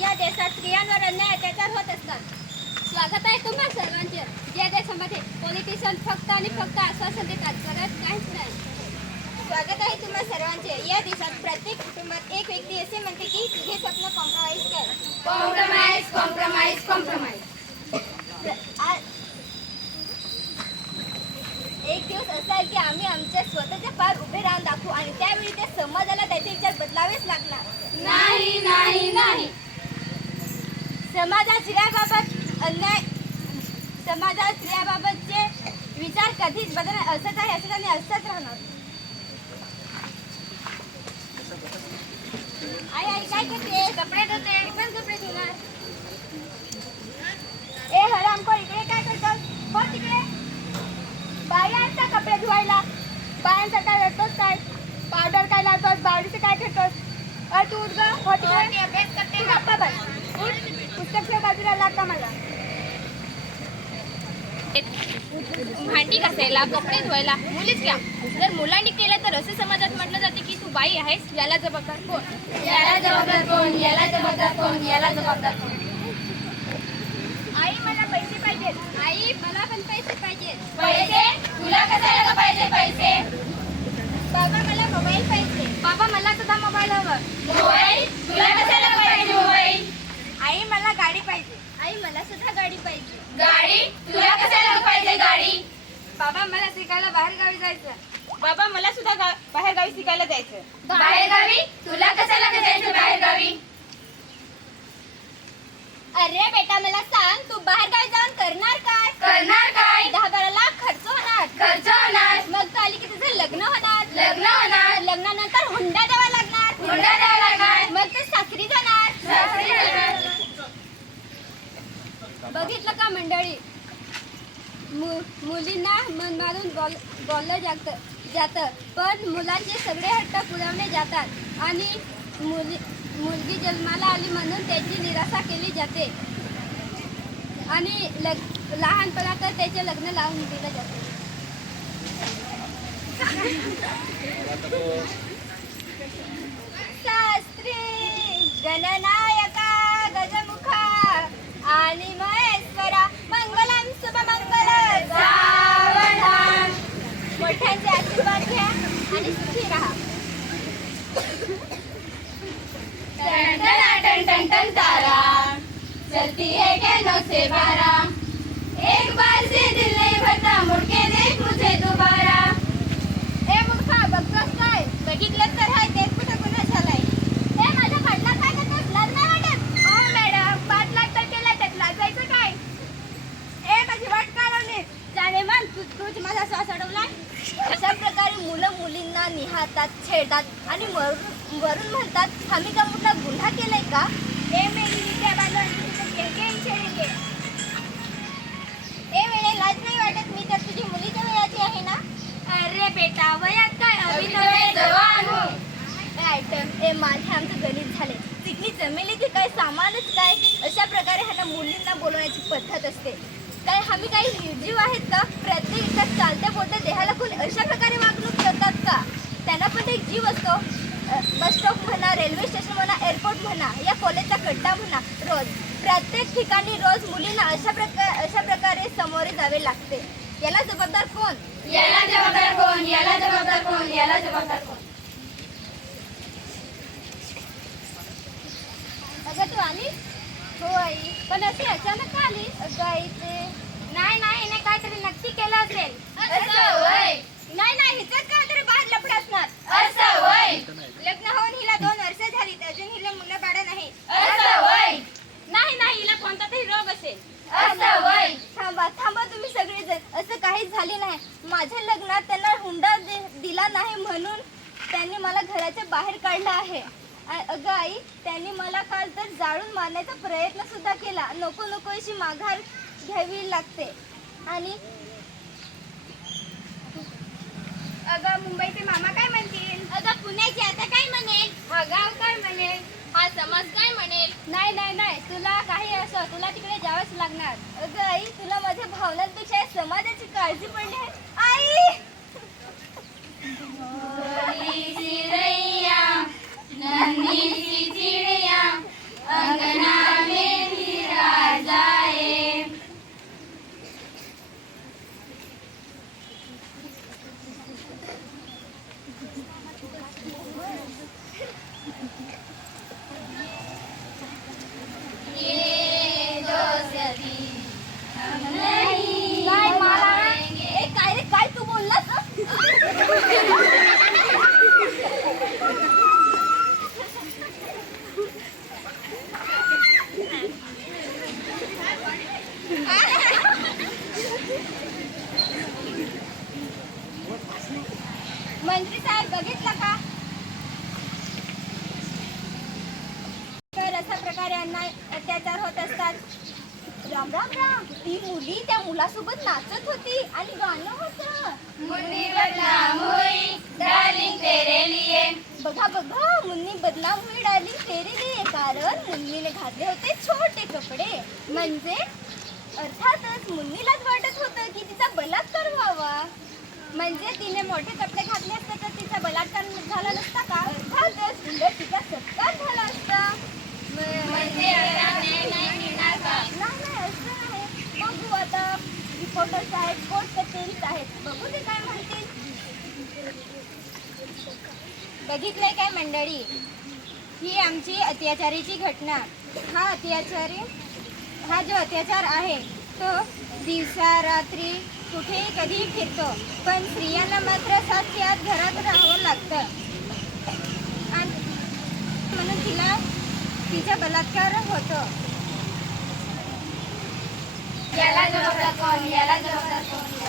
या देशात स्त्रियांवर अन्याय अत्याचार होत असतात. स्वागत आहे तुम्हा सर्वांचे. या देशामध्ये पॉलिटिशियन फक्त आणि फक्त आश्वासन देतात, करत काहीच नाही. स्वागत आहे तुम्हा सर्वांचे. या देशात प्रत्येक कुटुंबात एक व्यक्ती असे म्हणते की तुझे स्वप्न कॉम्प्रोमाइज कर. Compromise compromise compromise. एक दिवस असा आहे की आम्ही आमच्या स्वतःच्या पार उभे राहून दाखवू आणि त्यावेळी त्या समाजाला त्याचे विचार बदलावेच लागणार. नाही नाही नाही. समाजात स्त्रियाबाबतचे विचार कधीच बदलणार. असंच आहे, असंच आणि असंच राहणार. आई काय करते? कपडे धुते. पण कपडे धुणार. ए हरामखोर, इकडे काय करतात? हो तिकडे. बाया आहेत का कपडे धुवायला? बायांचा काय करतोस काय? पावडर काय लावतोस? बावडीचे काय करतोस? तू उठ गं. हो तिकडे. अभ्यास करते. तू गप्पा बस. उठ. पुस्तक ठेव बाजूला, लागता मला. भांडी घासायला, कपडे धुवायला मुलीच घ्या. जर मुलांनी केलं तर असे समाजात म्हटलं जाते की तू बाई आहेस. याला जबाबदार कोण? याला जबाबदार कोण? याला जबाबदार कोण? याला जबाबदार कोण? आई मला पैसे पाहिजेत. आई मला पण पैसे पाहिजेत. पैसे? तुला कशाला पाहिजे पैसे? बाबा मला मोबाईल पाहिजे. बाबा मला सुद्धा मोबाईल हवा. मोबाईल? तुला कशाला पाहिजे मोबाईल? आई मला गाडी पाहिजे. आई मला सुद्धा गाडी पाहिजे. गाडी? तुला कशाला पाहिजे गाडी? बाबा मला शिकायला बाहेर गावी जायचं. बाबा मला सुद्धा बाहेर गावी शिकायला जायचं. बाहेर गावी? तुला कशाला जायचं बाहेर गावी? अरे बेटा मला सांग, तू बाहेर गावी जाऊन करणार काय? करणार काय? 10-12 लाख खर्च होणार. खर्च होणार. मग तू आली की तुझं लग्न होणार. लग्न होणार. लग्नानंतर हुंडा द्यावा लागणार. हुंडा द्यावा लागणार. मग तू सासरी जाणार. सासरी जाणार. बघितलं का मंडळी, मुलींना मन मारून बोललं जातं, पण मुलांचे सगळे हट्ट पुरवले जातात आणि मुलगी जन्माला आली म्हणून त्याची निराशा केली जाते आणि लहानपणातच त्याचे लग्न लावून दिलं जाते. शास्त्री गणनायका गजमुखा आणि महेश्वरा मंगलम शुभमंगल सावधान. मोठ्यांचे आशीर्वाद घ्या आणि सुखी राहा. टन टन टन टन तारा चलती है कैनों से 12. एक बार से दिल नहीं भरता, मुड़ के देख मुझे दोबारा. ए मूर्खा, बघतोस काय? बघितलं तर हाय, तेच कुठं गुन्हा झालाय. ए माझ्या खटला काय करतोस? लाज नाही वाटत? मॅडम 5 लाख तर केला, त्यात लाजायचं काय? ए माझी वाट काढवली. जाणे मन, तूच माझा श्वास अडवलाय. अशा प्रकारे मुलं मुलींना निहाळतात, छेडतात आणि वरून म्हणतात आम्ही का मोठा गुन्हा केलाय का? ए मेरी विद्या बांधव छेडेंगे. ए वेळे लाज नाही वाटत? मी तर तुझी मुलीच्या वयाची आहे ना. अरे बेटा वयात काय, अभी तो मैं जवान हूँ. ए माझे आमचं गणित झाले. चिकनी जमेली की काय सामानच काय? अशा प्रकारे ह्यांना मुलींना बोलवण्याची पद्धत असते. काय आम्ही काही निर्जीव आहेत का? प्रत्येक एका चालत्या बोलत्या देहाला कोण अशा प्रकारे वागणूक करतात का? त्यांना पण एक जीव असतो. बस स्टॉप म्हणा, रेल्वे स्टेशन म्हणा, एअरपोर्ट म्हणा, या कॉलेजचा कट्टा म्हणा, रोज प्रत्येक ठिकाणी रोज मुलींना अशा प्रकारे सामोरे जावे लागते. याला जबाबदार कोण? याला जबाबदार कोण? याला जबाबदार कोण? याला जबाबदार कोण? अगं तू आली? हो आई. पण अशी अचानक का आली? अगं आई ते नाही हिने काहीतरी नक्की केलं असेल. असं वय? नाही हिचंच काहीतरी बाहेर लफडं असणार. असं वय? लग्न होऊन हिला 2 वर्ष झालीत, अजून हिला मुलं बाळ नाही. असं वय? नाही हिला कोणता तरी रोग असेल. असं वय? थांबा तुम्ही सगळेजण. असं काहीच झाले नाही. माझ्या लग्नात त्यांना हुंडा दिला नाही म्हणून त्यांनी मला घराच्या बाहेर काढलं आहे. अगं आई, त्यांनी मला काल तर जाळून मारण्याचा प्रयत्न सुद्धा केला. नको अशी माघार घ्यावी लागते. आणि अगं मुंबईचे मामा काय म्हणतील? अगं पुण्याची आता काय म्हणेल? हा गाव काय म्हणेल? हा समाज काय म्हणेल? नाही तुला काही असो, तुला तिकडे जावंच लागणार. अगं आई, तुला माझ्या भावनांपेक्षा समाजाची काळजी पडली आहे. आई सी रैया नन्ही सी चिड़िया अंगना अशा प्रकारे अन्याय अत्याचार होत असतात. राम राम राम, ती मुली त्या मुलासोबत नाचत होती आणि गाणं होतं. मुन्नी बदनाम हुई डार्लिंग तेरे लिए. बघा बघा, मुन्नी बदनाम हुई डार्लिंग तेरे लिए, कारण मुन्नीने घातले होते छोटे कपडे. म्हणजे अर्थातच मुन्नीलाच वाटत होतं की तिचा बलात्कार व्हावा. म्हणजे तिने मोठे कपडे घातले असते तर तिचा बलात्कार झाला नसता का? अर्थातच उलट तिचा सत्कार झाला असता. म्हणजे आता न्याय नाही मिळणार का? नाही असं नाही. बघू आता, रिपोर्टर्स आहेत, कोर्ट कचेरीत आहेत, बघू ते काय म्हणतील. बघितलंय काय मंडळी, ही आमची अत्याचारीची घटना. हा जो अत्याचार आहे तो दिवसा रात्री कुठेही कधीही फिरतो, पण स्त्रियांना मात्र 7च्या आत घरात राहावं लागतं आणि म्हणून तिचा बलात्कार होतो. याला जबाबदार कोण? याला जबाबदार कोण?